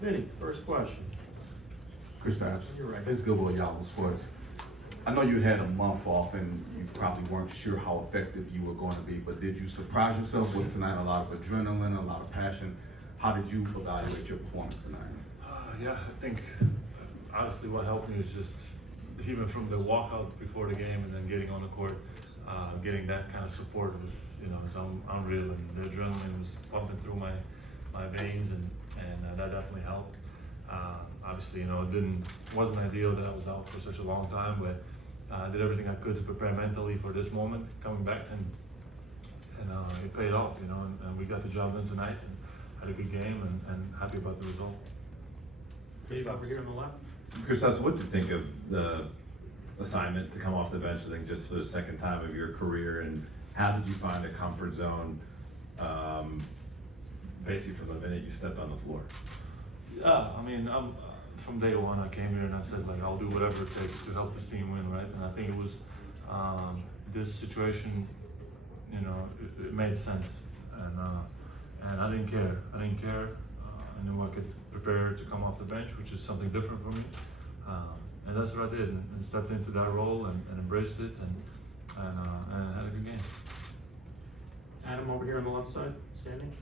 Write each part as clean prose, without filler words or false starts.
Vinny, first question. Kristaps, You're right. it's good with Yahoo Sports. I know you had a month off and you probably weren't sure how effective you were going to be, but did you surprise yourself? Was tonight a lot of adrenaline, a lot of passion? How did you evaluate your performance tonight? Yeah, I think honestly what helped me was just even from the walkout before the game and then getting on the court, getting that kind of support was, it's unreal, and the adrenaline was pumping through my veins, and that definitely helped. Obviously, it wasn't ideal that I was out for such a long time, but I did everything I could to prepare mentally for this moment coming back, and it paid off, and we got the job done tonight and had a good game, and happy about the result. Dave, over here on the left. Kristaps, what did you think of the assignment to come off the bench, I think just for the second time of your career, and how did you find a comfort zone basically from the minute you stepped on the floor? Yeah, I mean, from day one I came here and I said, like, I'll do whatever it takes to help this team win, right? And I think it was this situation, it made sense, and I didn't care. I knew I could prepare to come off the bench, which is something different for me, and that's what I did, and stepped into that role and embraced it, and had a good game. Adam, over here on the left side, standing.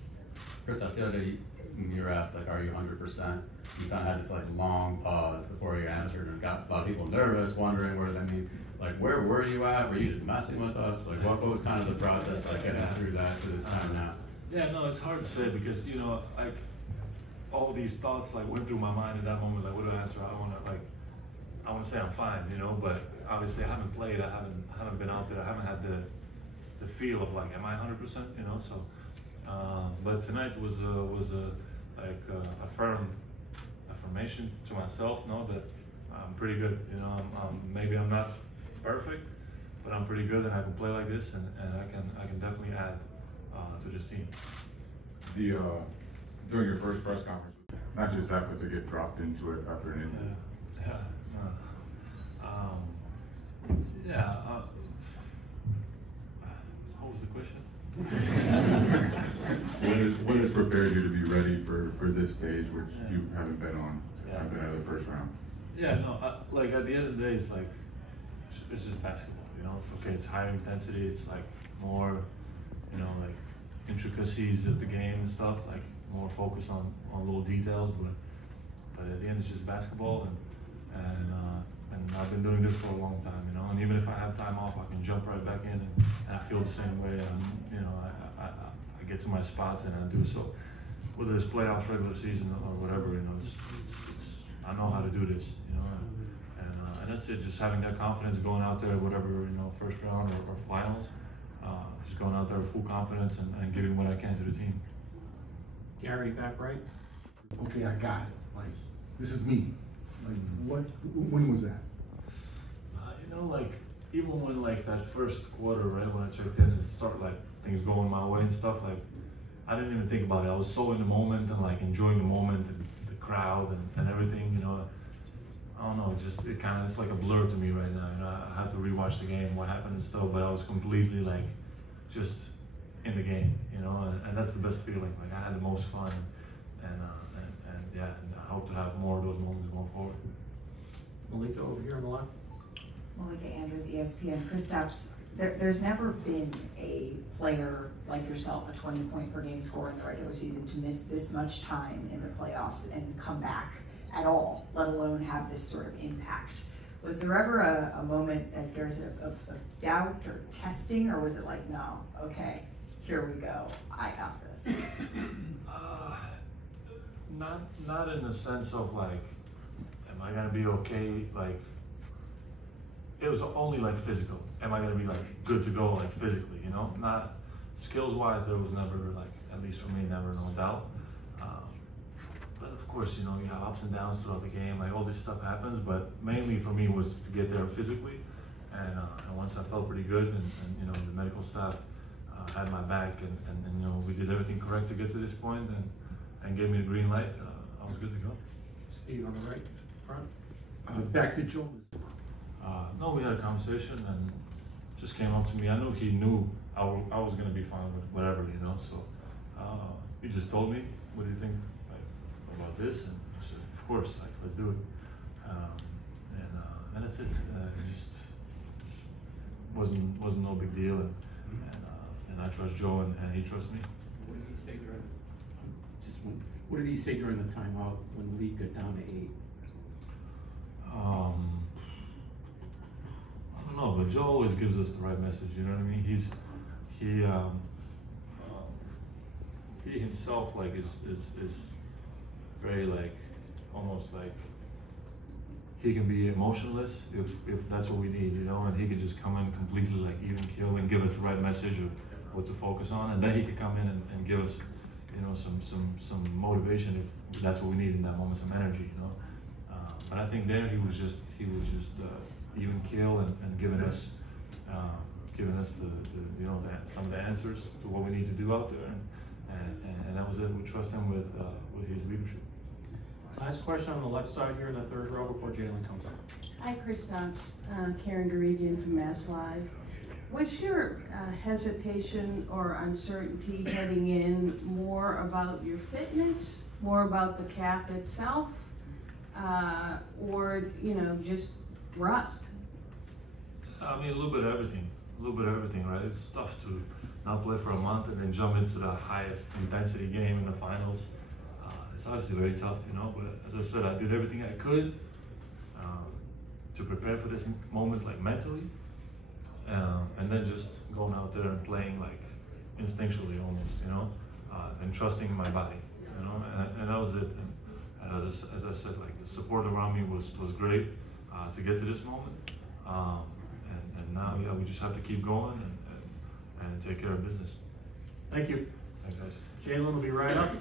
Kristaps, the other day you were asked, like, are you 100%? You kind of had this long pause before you answered, and got a lot of people nervous, wondering where were you at? Were you just messing with us? Like, what was kind of the process like getting through that to this time now? Yeah, no, it's hard to say because like all these thoughts went through my mind at that moment. Like, what do I answer? I want to say I'm fine, but obviously I haven't played. I haven't been out there. I haven't had the feel of am I 100%? So. But tonight was a firm affirmation to myself, that I'm pretty good. Maybe I'm not perfect, but I'm pretty good, and I can play like this, and I can definitely add to this team. During your first press conference, not just after to get dropped into it after an injury. What was the question? What has prepared you to be ready for this stage, which you haven't been on after the first round? Yeah, no, at the end of the day, it's just basketball, It's okay, it's higher intensity, it's more, intricacies of the game and stuff, more focus on little details, but at the end it's just basketball, and I've been doing this for a long time, and even if I have time off, I can jump right back in, and I feel the same way, I get to my spots and I do so. Whether it's playoffs, regular season, or whatever, I know how to do this, and that's it. Just having that confidence, going out there, whatever, first round or finals, just going out there with full confidence and giving what I can to the team. Gary, back right. Okay, I got it. This is me. When was that? Even when that first quarter, right, when I checked in and started things going my way and stuff, I didn't even think about it. I was so in the moment and enjoying the moment and the crowd and everything, I don't know, it kind of, it's like a blur to me right now. I have to rewatch the game, what happened and stuff, but I was completely just in the game, and that's the best feeling. I had the most fun, and I hope to have more of those moments going forward. Malika, over here on the left. Malika Andrews, ESPN. Kristaps, there's never been a player like yourself, a 20-point per game scorer in the regular season, to miss this much time in the playoffs and come back at all, let alone have this sort of impact. Was there ever a moment, as Gary said, of doubt or testing, or was it no, okay, here we go, I got this? Not in the sense of am I gonna be okay? It was only physical. Am I gonna be good to go physically? Not skills wise. There was never at least for me, never no doubt. But of course, you have ups and downs throughout the game. All this stuff happens, but mainly for me was to get there physically. And once I felt pretty good, and the medical staff had my back, and you know, we did everything correct to get to this point, and gave me the green light. I was good to go. Steve on the right front. Back to Joel. No, we had a conversation and just came up to me. I knew he knew I was going to be fine with whatever, you know, so he just told me, what do you think about this? And I said, of course, let's do it. And that's it. It just wasn't no big deal, and I trust Joe, and he trusts me. What did he say during? What did he say during the timeout when the lead got down to 8? I don't know, but Joe always gives us the right message. You know what I mean? He himself like is very like almost like he can be emotionless if that's what we need, you know, and he could just come in completely like even kill and give us the right message of what to focus on, and then he could come in and give us, you know, some motivation if that's what we need in that moment, some energy, you know. But I think there he was just even kill and giving us the you know some of the answers to what we need to do out there, and that was it. We trust him with his leadership. Last question on the left side here in the third row before Jalen comes up. Hi, Kristaps. Karen Garigian from Mass Live. Was your hesitation or uncertainty heading in more about your fitness, more about the cap itself, or, you know, just rust? I mean, a little bit of everything, right? It's tough to not play for a month and then jump into the highest intensity game in the finals. It's obviously very tough, you know, but as I said, I did everything I could to prepare for this moment, like mentally, and then just going out there and playing like instinctually almost, you know, and trusting my body, you know, and that was it. And as I said, like the support around me was great to get to this moment, and now, yeah, we just have to keep going and take care of business. Thank you. Thanks, guys. Jalen will be right up.